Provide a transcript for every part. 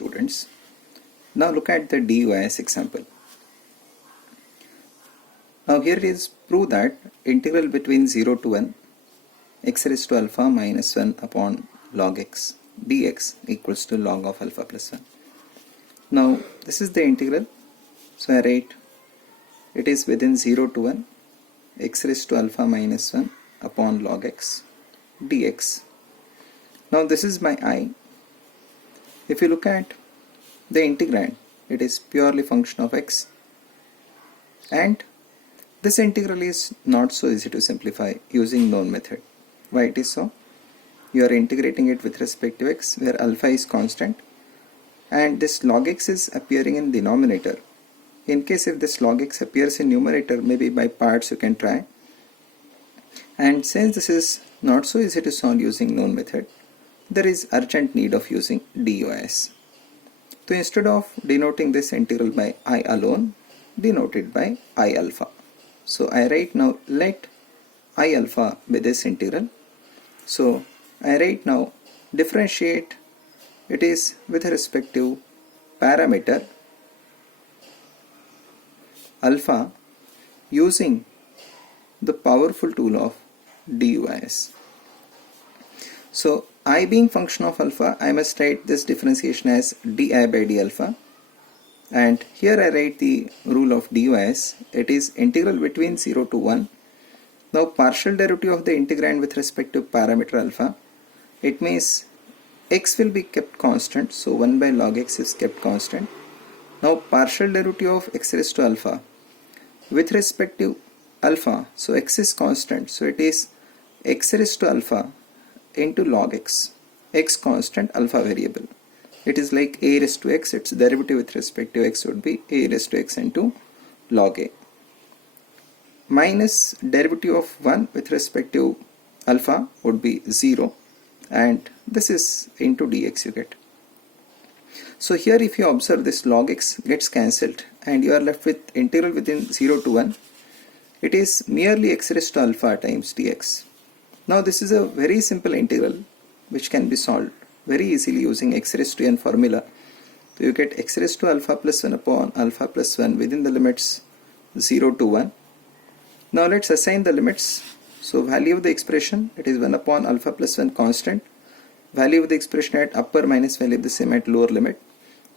students. Now look at the DUIS example. Now here it is prove that integral between 0 to 1 x raised to alpha minus 1 upon log x dx equals to log of alpha plus 1. Now this is the integral, so I write it is within 0 to 1 x raised to alpha minus 1 upon log x dx. Now this is my I. If you look at the integrand, it is purely function of x, and this integral is not so easy to simplify using known method. Why it is so? You are integrating it with respect to x, where alpha is constant and this log x is appearing in denominator. In case if this log x appears in numerator, maybe by parts you can try. And since this is not so easy to solve using known method, there is urgent need of using DUIS. So instead of denoting this integral by I alone, denote it by I alpha. So I write now let I alpha be this integral. So I write now differentiate it is with respect to parameter alpha using the powerful tool of DUIS. So I being function of alpha, I must write this differentiation as di by d alpha, and here I write the rule of DUIS. It is integral between 0 to 1. Now partial derivative of the integrand with respect to parameter alpha, it means x will be kept constant, so 1 by log x is kept constant. Now partial derivative of x raised to alpha with respect to alpha, so x is constant, so it is x raised to alpha into log x constant, alpha variable. It is like a raised to x, its derivative with respect to x would be a raised to x into log a, minus derivative of 1 with respect to alpha would be 0, and this is into dx you get. So here if you observe, this log x gets cancelled and you are left with integral within 0 to 1. It is merely x raised to alpha times dx. Now this is a very simple integral which can be solved very easily using x raised to n formula. So you get x raised to alpha plus 1 upon alpha plus 1 within the limits 0 to 1. Now let's assign the limits. So value of the expression, it is 1 upon alpha plus 1 constant. Value of the expression at upper minus value of the same at lower limit.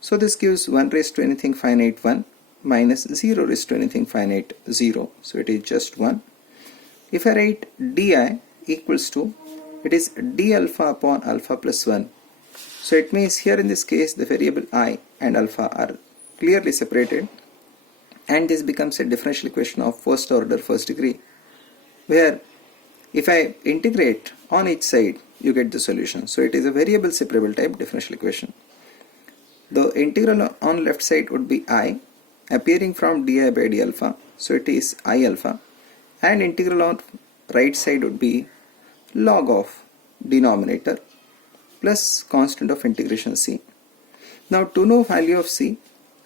So this gives 1 raised to anything finite 1 minus 0 raised to anything finite 0. So it is just 1. If I write di equals to, it is d alpha upon alpha plus 1. So it means here in this case the variable I and alpha are clearly separated, and this becomes a differential equation of first order first degree, where if I integrate on each side you get the solution. So it is a variable separable type differential equation. The integral on left side would be I appearing from di by d alpha, so it is I alpha, and integral on right side would be log of denominator plus constant of integration c. Now to know value of c,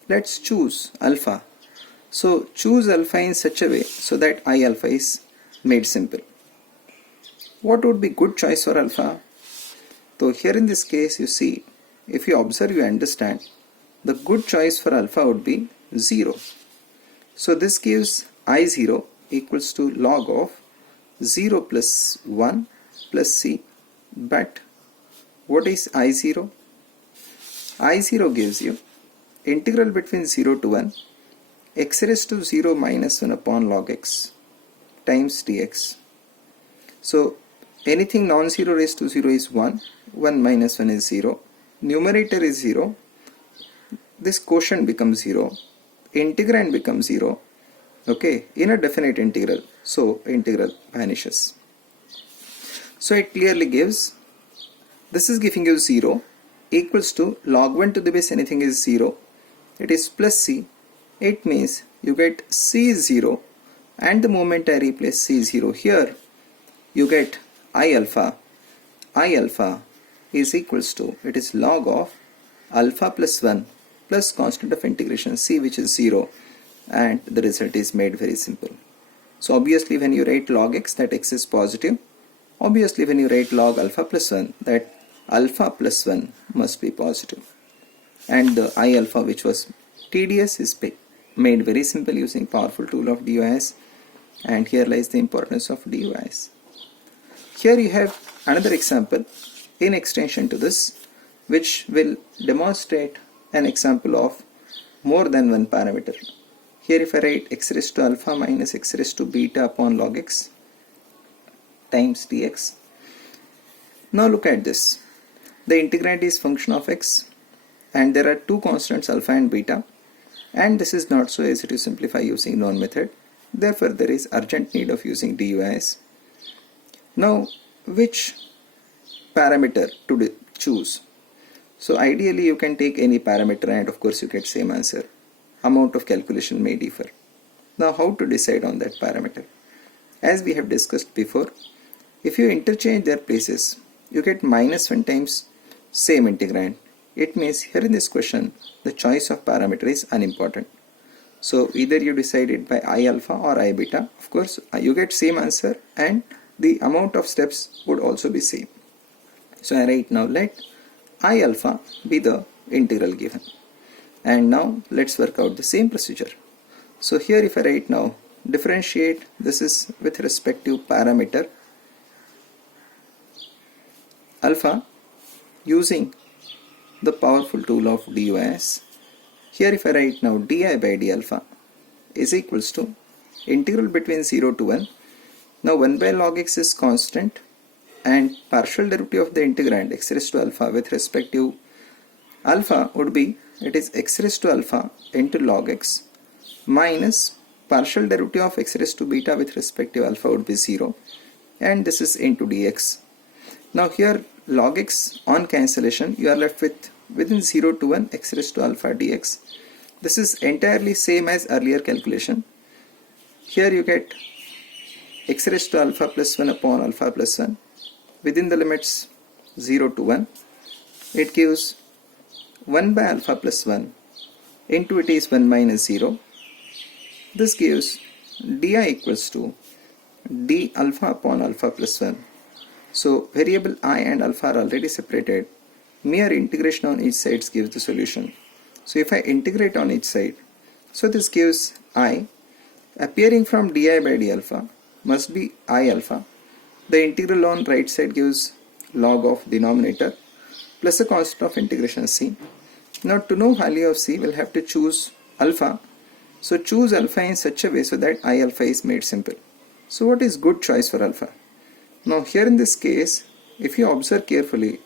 let's choose alpha. So choose alpha in such a way so that I alpha is made simple. What would be good choice for alpha? So here in this case you see, if you observe you understand, the good choice for alpha would be 0. So this gives I0 equals to log of 0 plus 1 plus c, but what is I0? I0 gives you integral between 0 to 1 x raised to 0 minus 1 upon log x times dx. So anything non-zero raised to 0 is 1, 1 minus 1 is 0, numerator is 0, this quotient becomes 0, integrand becomes 0, okay, in a definite integral, so integral vanishes. So it clearly gives, this is giving you 0 equals to log 1 to the base anything is 0, it is plus c, it means you get c is 0, and the moment I replace c 0 here, you get I alpha is equals to, it is log of alpha plus 1 plus constant of integration c, which is 0, and the result is made very simple. So obviously when you write log x, that x is positive. Obviously when you write log alpha plus 1, that alpha plus 1 must be positive. and the I alpha, which was tedious, is made very simple using powerful tool of DUIS, and here lies the importance of DUIS. Here you have another example in extension to this, which will demonstrate an example of more than one parameter. Here if I write x raised to alpha minus x raised to beta upon log x times dx. Now look at this. The integrand is function of x, and there are two constants alpha and beta, and this is not so easy to simplify using known method. Therefore there is urgent need of using DUIS. Now which parameter to choose? So ideally you can take any parameter and of course you get same answer. Amount of calculation may differ. Now how to decide on that parameter? As we have discussed before, if you interchange their places, you get -1 times same integrand. It means here in this question the choice of parameter is unimportant. So either you decide it by I alpha or I beta. Of course you get same answer and the amount of steps would also be same. So I write now let I alpha be the integral given. And now let's work out the same procedure. So here if I write now differentiate, this is with respect to parameter alpha using the powerful tool of DUIS. Here if I write now di by d alpha is equals to integral between 0 to 1. Now 1 by log x is constant, and partial derivative of the integrand x raised to alpha with respect to alpha would be, it is x raised to alpha into log x minus partial derivative of x raised to beta with respect to alpha would be 0, and this is into dx. Now here log x on cancellation you are left with within 0 to 1 x raised to alpha dx. This is entirely same as earlier calculation. Here you get x raised to alpha plus 1 upon alpha plus 1 within the limits 0 to 1. It gives 1 by alpha plus 1 into it is 1 minus 0. This gives di equals to d alpha upon alpha plus 1. So variable I and alpha are already separated. Mere integration on each side gives the solution. So if I integrate on each side, so this gives I appearing from di by d alpha must be I alpha. The integral on right side gives log of denominator plus a constant of integration c. Now to know value of c we'll have to choose alpha. So choose alpha in such a way so that I alpha is made simple. So what is good choice for alpha? Now here in this case, if you observe carefully,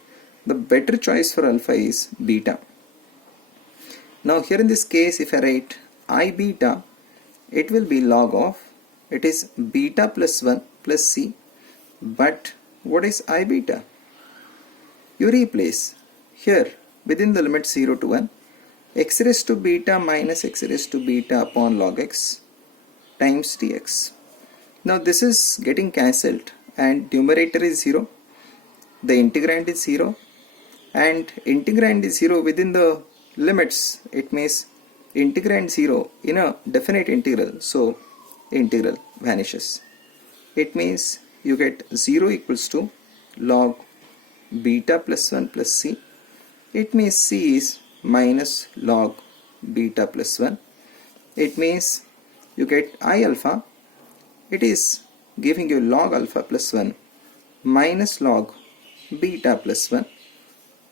the better choice for alpha is beta. Now here in this case if I write I beta, it will be log of, it is beta plus 1 plus c. But what is I beta? You replace here within the limit 0 to 1 x raised to beta minus x raised to beta upon log x times dx. Now this is getting cancelled and numerator is 0, the integrand is 0, and integrand is 0 within the limits. It means integrand 0 in a definite integral, so integral vanishes. It means you get 0 equals to log beta plus 1 plus c. It means c is minus log beta plus 1. It means you get I alpha, it is giving you log alpha plus 1 minus log beta plus 1,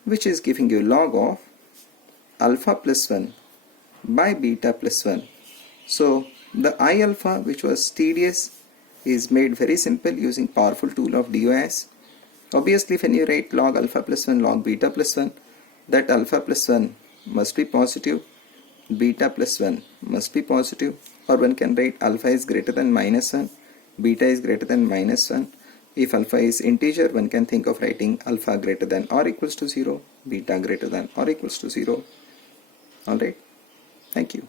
which is giving you log of alpha plus 1 by beta plus 1. So the I alpha, which was tedious, is made very simple using powerful tool of DUIS. Obviously when you write log alpha plus 1 log beta plus 1, that alpha plus 1 must be positive, beta plus 1 must be positive, or one can write alpha is greater than minus 1, beta is greater than minus 1. If alpha is integer, one can think of writing alpha greater than or equals to 0, beta greater than or equals to 0. Alright, thank you.